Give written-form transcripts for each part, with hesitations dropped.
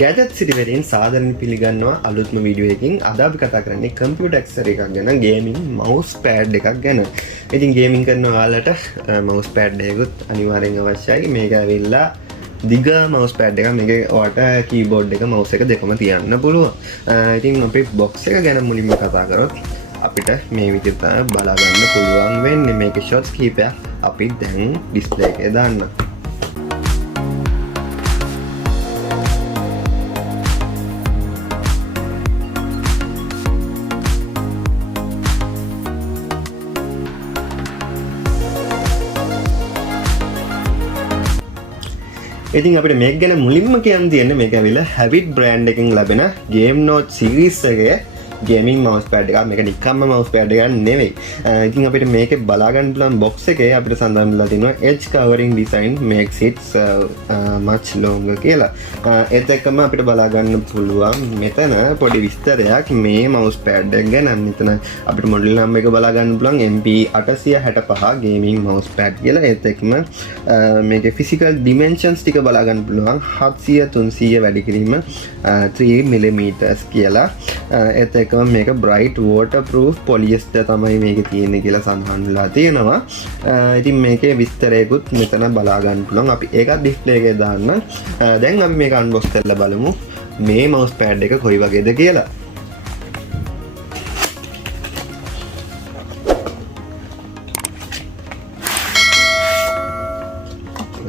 Gadget City වලින් සාදරයෙන් පිළිගන්නවා අලුත්ම වීඩියෝ එකකින්. අද අපි කතා කරන්නේ කම්පියුටර් ඇක්සසරි එකක් ගැන, ගේමින් mouse pad එකක් ගැන. ඉතින් ගේමින් කරන ඔයාලට mouse pad එකකුත් අනිවාර්යෙන් අවශ්‍යයි. මේක ඇවිල්ලා දිග mouse pad එකක්. මේකේ ඔයාලට keyboard එක mouse එක දෙකම තියන්න පුළුවන්. ඉතින් අපි box එක ගැන මුලින්ම කතා කරොත් අපිට මේ විදිහට බලා ගන්න පුළුවන් වෙන්නේ. මේකේ shots කීපයක් අපි දැන් display එකේ දාන්න. ඉතින් අපිට මේක ගැන මුලින්ම කියන්න තියෙන්නේ මේක ඇවිල්ලා Havit brand එකෙන් ලැබෙන Game Note series එකේ gaming mouse pad එකක්. මේක නිකම්ම mouse pad එකක් නෙවෙයි. ඉතින් අපිට මේකේ බලා ගන්න පුළුවන් box එකේ අපිට සඳහන් වෙලා තියෙනවා edge covering design makes it much longer කියලා. ඒත් එක්කම අපිට බලා ගන්න පුළුවන් මෙතන පොඩි විස්තරයක් මේ mouse pad එක ගැන. මෙතන අපිට model number එක බලා ගන්න පුළුවන් MP865 gaming mouse pad කියලා. ඒත් එක්කම මේකේ physical dimensions ටික බලා ගන්න පුළුවන් 700 300 වැඩි කිරීම 3mm කියලා. ඒත් මේක bright waterproof polyester තමයි මේකේ තියෙන්නේ කියලා සඳහන් වෙලා තියෙනවා. ඉතින් මේකේ විස්තරයකුත් මෙතන බලා ගන්න පුළුවන්. අපි ඒකත් display එකේ දාන්න. දැන් අපි මේක unbox කරලා බලමු මේ mouse pad එක කොයි වගේද කියලා.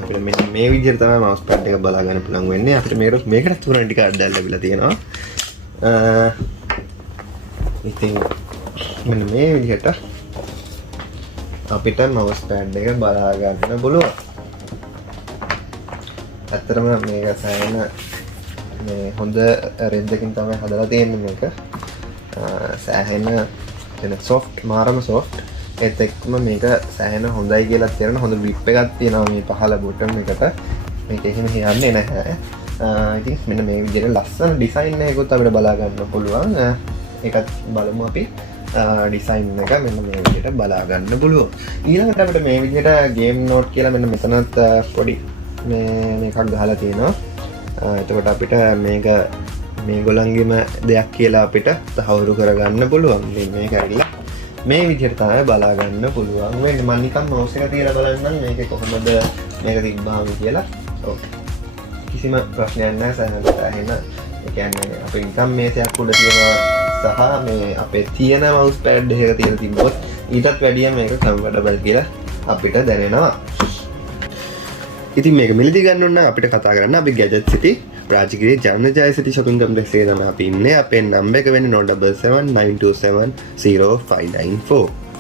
අපිට මේ විදිහට තමයි mouse pad එක බලා ගන්න පුළුවන් වෙන්නේ. අපිට මේකට warranty card එකක් ලැබිලා තියෙනවා. ඉතින් මෙන්න මේ විදිහට අපිට mouse pad එක බලා ගන්න පුළුවන්. ඇත්තටම මේක සෑහෙන මේ හොඳ රෙද්දකින් තමයි හදලා තියෙන්නේ මේක. සෑහෙන එන soft මාරම soft. ඒත් එක්කම මේක සෑහෙන හොඳයි කියලා තේරෙන හොඳ grip එකක් තියෙනවා මේ පහළ bottom එකට. මේක එහෙම හියන්නේ නැහැ. ඉතින් මෙන්න මේ විදිහට ලස්සන design එකකුත් අපිට බලා ගන්න පුළුවන්. ඒකත් බලමු අපි ඩිසයින් එක මෙන්න මේ විදිහට බලා ගන්න පුළුවන්. ඊළඟට අපිට මේ විදිහට game note කියලා මෙන්න මෙතනත් පොඩි මේකක් ගහලා තියෙනවා. එතකොට අපිට මේක මේගොල්ලන්ගේම දෙයක් කියලා අපිට තහවුරු කරගන්න පුළුවන්. මේක ඇවිල්ලා මේ විදිහට තමයි බලා ගන්න පුළුවන් වෙන්නේ. මම නිකන් mouse එක තියලා බලන්නම් මේක කොහොමද මේක තිබ්බාම කියලා. කිසිම ප්‍රශ්නයක් නැහැ. සෑහෙන ඒ කියන්නේ අපි නිකන් මේසයක් උඩ තියනවා සහ මේ අපේ තියෙන mouse pad එක තියලා තිබ්බොත් ඊටත් වැඩිය මේක comfortable කියලා අපිට දැනෙනවා. ඉතින් මේක මිලදී ගන්න ඕන නම් අපිට කතා කරන්න අපි Gadget City Rajagiriya Jaya City shopping complex එකේ තමයි අපි ඉන්නේ. අපේ නම්බර් එක වෙන්නේ 077 927 0594.